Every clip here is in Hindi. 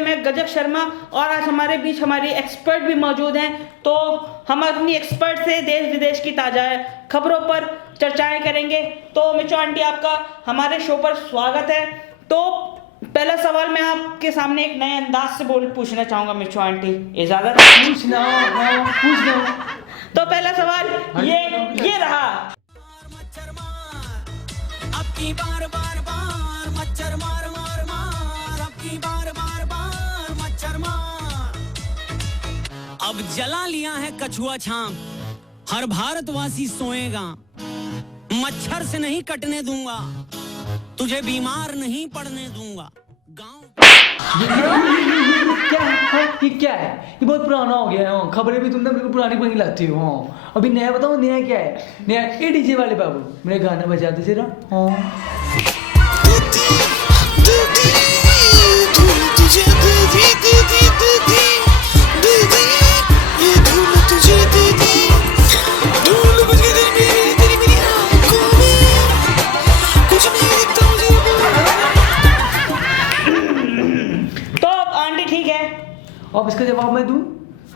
मैं गजब शर्मा और आज हमारे बीच हमारी एक्सपर्ट भी मौजूद हैं। तो हम अपनी एक्सपर्ट से देश विदेश की ताज़ा खबरों पर चर्चाएं करेंगे। तो मिचो आंटी, आपका हमारे शो पर स्वागत है। तो पहला सवाल मैं आपके सामने एक नए अंदाज से पूछना चाहूँगा मिचो आंटी, इजाज़त? पूछना, हाँ पूछना। तो पहला सवाल ये रहा। आपकी बार बार बार मच्छर मार मार मार, आपकी बार बार बार मच्छर मार। अब जला लिया है कछुआ छाम, हर भारतवासी सोएगा। मच्छर से नहीं कटने दूंगा, तुझे बीमार नहीं पड़ने दूंगा। क्या है? ये क्या है? ये बहुत पुराना हो गया है। खबरें भी तुमने बिल्कुल पुरानी पुरानी लाती हो। अभी नया बताओ, नया क्या है? नया ये डीजे वाले बाबू मेरे गाना बजा दे जरा। तो आंटी ठीक है, अब इसका जवाब मैं दूं?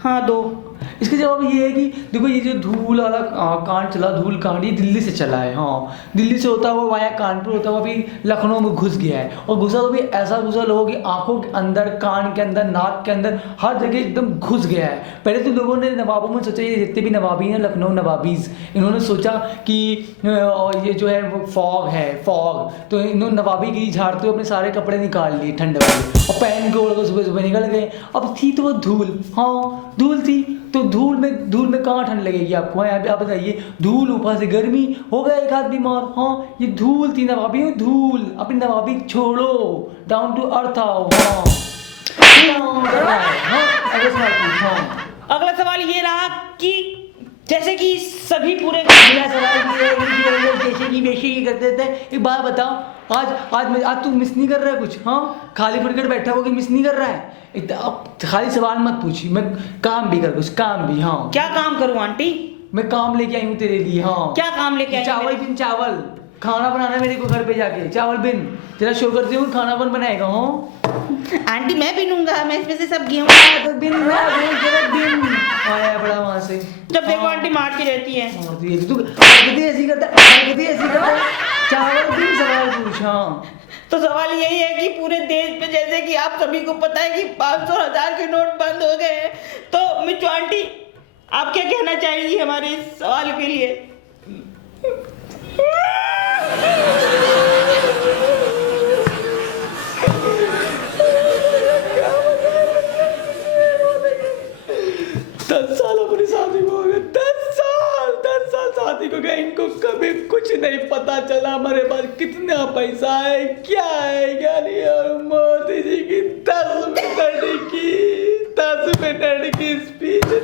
हाँ दो। इसका जवाब ये है कि देखो, ये जो धूल वाला कांड चला, धूल कांड, ये दिल्ली से चला है। हाँ, दिल्ली से होता हुआ वाया कानपुर होता हुआ अभी लखनऊ में घुस गया है। और घुसा तो भी ऐसा घुसा, लोगों की आंखों के अंदर, कान के अंदर, नाक के अंदर, हर जगह एकदम घुस गया है। पहले तो लोगों ने नवाबों में सोचा, ये जितने भी नवाबी हैं, लखनऊ नवाबीज, इन्होंने सोचा कि ये जो है वो फॉग है, फॉग। तो इन्होंने नवाबीगिरी झाड़ते हुए अपने सारे कपड़े निकाल लिए ठंड वाले और पहन के ओढ़ के सुबह सुबह निकल गए। अब थी तो वो धूल, हाँ धूल थी, तो धूल में कहाँ ठंड लगेगी आपको? हाँ आप बताइए, धूल ऊपर से गर्मी, हो गया एक आध बीमार। हाँ, ये धूल थी, नवाबी हो धूल, अपनी नवाबी छोड़ो, डाउन टू अर्थ आओ। अगला सवाल ये रहा कि जैसे कि सभी पूरे मेरा सवाल ये है कि जैसे कि वैसे ही करते थे। एक बात बताओ, आज तू मिस नहीं कर रहा है कुछ? हाँ, खाली फटकट बैठा हो कि मिस नहीं कर रहा है? अब खाली सवाल मत पूछी, मैं काम भी कर कुछ काम भी। हाँ, क्या काम करूं आंटी? मैं काम लेके आई हूँ तेरे लिए। हाँ, क्या काम लेके आई? चावल बिन, चावल खाना बनाना मेरे को घर पे जाके। चावल बिन, तेरा शो करती हूँ, खाना बन बनाएगा। हाँ आंटी मैं बिनूंगा, मैं इसमें से सब गेहूं तो बिन आया बड़ा वहां से। जब देखो आंटी मारती रहती है। तू ऐसी करता है, चावल बिन सवाल पूछ। हाँ, तो सवाल यही है कि पूरे देश में जैसे कि आप सभी को पता है कि 500 1000 के नोट बंद हो गए हैं, तो मिचो आंटी आप क्या कहना चाहेंगी हमारे इस सवाल के लिए? अपनी शादी को हो गए 10 साल शादी को गए, इनको कभी कुछ नहीं पता चला हमारे पास कितना पैसा है, क्या है, क्या नहीं। और मोदी जी की 10 मिनट की स्पीच ने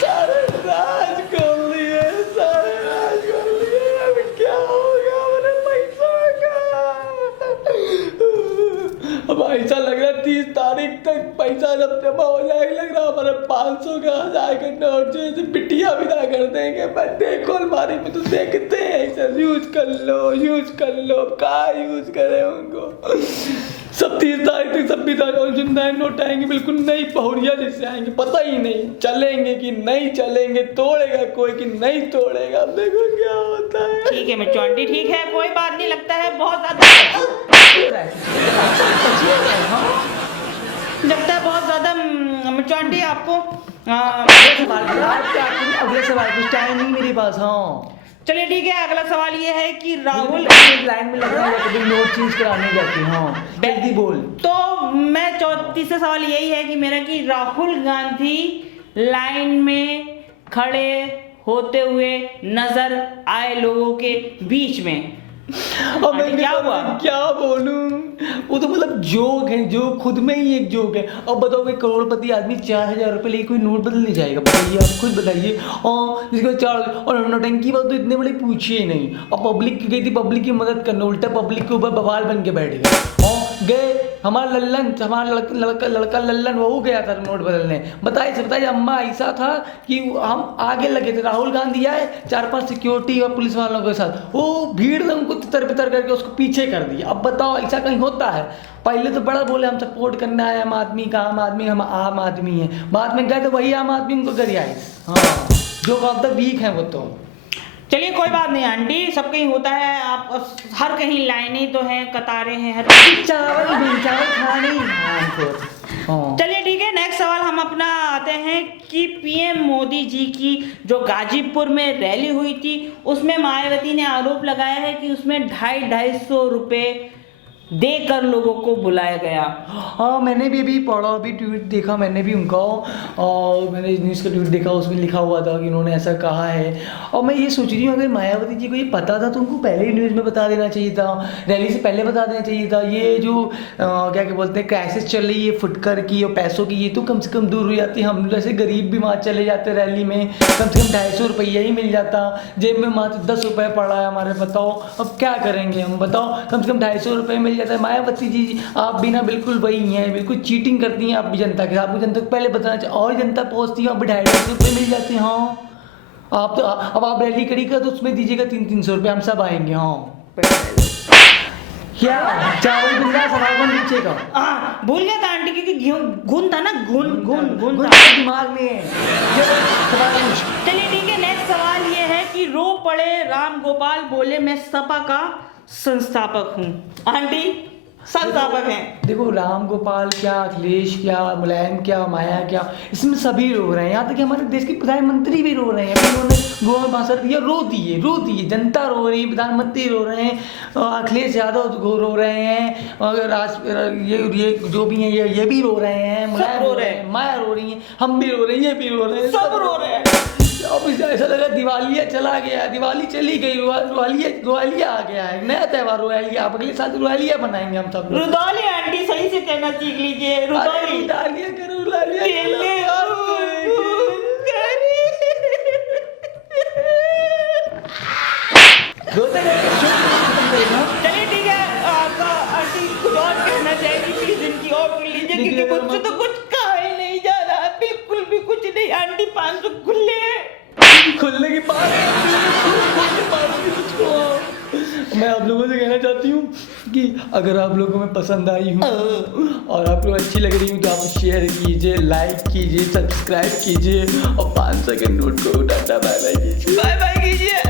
सारे राज खोल लिए, सारे राज खोल लिए। अब क्या होगा हमारे पैसा का? अब ऐसा लग रहा है 30 तारीख तक पैसा जब जमा हो जाएगा, लग रहा है हमारे 500 का 1000 के नोट जो है बिटिया विदा कर देंगे। बस देखो अलमारी में तो देखते हैं, ऐसा यूज कर लो, क्या यूज करें उनको। सब 30 तारीख तक, 26 तारीख नए नोट आएंगे, बिल्कुल नई पहुड़िया जैसे आएंगे, पता ही नहीं चलेंगे कि नहीं चलेंगे, तोड़ेगा कोई कि नहीं तोड़ेगा। अब देखो क्या होता है। ठीक है मिचो आंटी, ठीक है, कोई बात नहीं। लगता है बहुत ज्यादा मिचो आंटी आपको अगले सवाल कुछ टाइम नहीं मेरे पास। हाँ चलिए ठीक है, अगला सवाल ये है कि राहुल लाइन में लग रहा है, नोट चेंज कराने जाती। हाँ जल्दी बोल। तो मैं तीसरा सवाल यही है कि मेरा कि राहुल गांधी लाइन में खड़े होते हुए नजर आए लोगों के बीच में। अब मैं क्या हुआ? क्या बोलूं? वो तो मतलब जोक है, जो खुद में ही एक जोक है। अब बताओ कि करोड़पति आदमी 4000 रुपए लेके कोई नोट बदलने जाएगा? बताइए, आप खुद बताइए। और जिसको 4 और नौटंकी बात तो इतने बड़े पूछिए ही नहीं। अब पब्लिक गई थी पब्लिक की मदद करने, उल्टा पब्लिक के ऊपर बवाल बन के बैठ गए। और गए हमारा लड़का लल्लन वहू गया था नोट बदलने। बताइए अम्मा ऐसा था कि हम आगे लगे थे, राहुल गांधी आए 4-5 सिक्योरिटी और पुलिस वालों के साथ, वो भीड़ में उनको तितर बितर करके उसको पीछे कर दिया। अब बताओ ऐसा कहीं होता है? पहले तो बड़ा बोले हम सपोर्ट करना है आम आदमी का, आम आदमी हम आम आदमी है, बाद में गए तो वही आम आदमी उनको करी आई। हाँ, जो ऑफ द वीक है वो तो। चलिए कोई बात नहीं आंटी, सब कहीं होता है। आप हर कहीं लाइनें तो हैं, कतारें हैं, हर चावल भी, चावल खाना ही है हमको। हाँ। चलिए ठीक है, नेक्स्ट सवाल हम अपना आते हैं कि पीएम मोदी जी की जो गाजीपुर में रैली हुई थी उसमें मायावती ने आरोप लगाया है कि उसमें 250-250 रुपए देकर लोगों को बुलाया गया। हाँ, मैंने भी अभी पढ़ा, अभी ट्वीट देखा मैंने भी उनका, और मैंने न्यूज़ का ट्वीट देखा, उसमें लिखा हुआ था कि उन्होंने ऐसा कहा है। और मैं ये सोच रही हूँ अगर मायावती जी को ये पता था तो उनको पहले ही न्यूज़ में बता देना चाहिए था, रैली से पहले बता देना चाहिए था। ये जो क्या बोलते हैं क्राइसिस चल रही है फुटकर की और पैसों की, ये तो कम से कम दूर हो जाती। हम जैसे गरीब भी वहाँ चले जाते रैली में, कम से कम 250 रुपया ही मिल जाता, जेब में मात्र 10 रुपये पड़ा है हमारे। बताओ अब क्या करेंगे हम, बताओ कम से कम 250 रुपये मिल जाता है। मायावती जी आप भी ना बिल्कुल वही हैं, बिल्कुल चीटिंग करती हैं आप भी जनता के साथ। आपको जनता को पहले बताना चाहिए, और जनता पहुंचती है, आप 250 रुपये मिल जाते हैं। हाँ, आप तो अब आप रैली करिएगा तो उसमें दीजिएगा 300 रुपये, हम सब आएंगे। हाँ, क्या चावल बिंदा सवाल बन पूछेगा? हाँ, भूल गया था आंटी, क्योंकि गुण था ना, गुण था दिमाग में है। चलिए ठीक है, नेक्स्ट सवाल ये है कि रो पड़े राम गोपाल बोले मैं सपा का संस्थापक हूँ। आंटी संस्थापक हैं। देखो, राम गोपाल क्या, अखिलेश क्या, मुलायम क्या, माया क्या, इसमें सभी रो रहे हैं। यहाँ तक कि हमारे देश के प्रधानमंत्री भी रो रहे हैं। उन्होंने गोवा में भाषण दिया, रो दिए, जनता रो रही है, प्रधानमंत्री रो रहे हैं, अखिलेश यादव रो रहे हैं, अगर ये जो भी हैं ये भी रो रहे हैं, मुलायम रो रहे हैं, माया रो रही है, हम भी रो रहे हैं, ये भी रो रहे हैं, सब रो रहे हैं। अब ऐसा लगा दिवालिया चला गया, दिवाली चली गई, रुआलिया आ गया है, नया त्यौहार रुआलिया। अब अगले साल रुआलिया बनाएंगे हम सब। रुदाली आंटी सही से कहना सीख लीजिए, रुदाली। चलिए ठीक है, आपका आंटी कुछ और कहना चाहेगी प्लीज इनकी और सुन लीजिए, क्योंकि मुझसे तो कुछ कहा ही नहीं जा रहा, बिल्कुल भी कुछ नहीं। आंटी 500 खुले खुलने की बात, मैं आप लोगों से कहना चाहती हूँ कि अगर आप लोगों में पसंद आई हूँ और आप लोग अच्छी लग रही हूँ तो आप शेयर कीजिए, लाइक कीजिए, सब्सक्राइब कीजिए और 500 के नोट को टाटा बाय बाय कीजिए।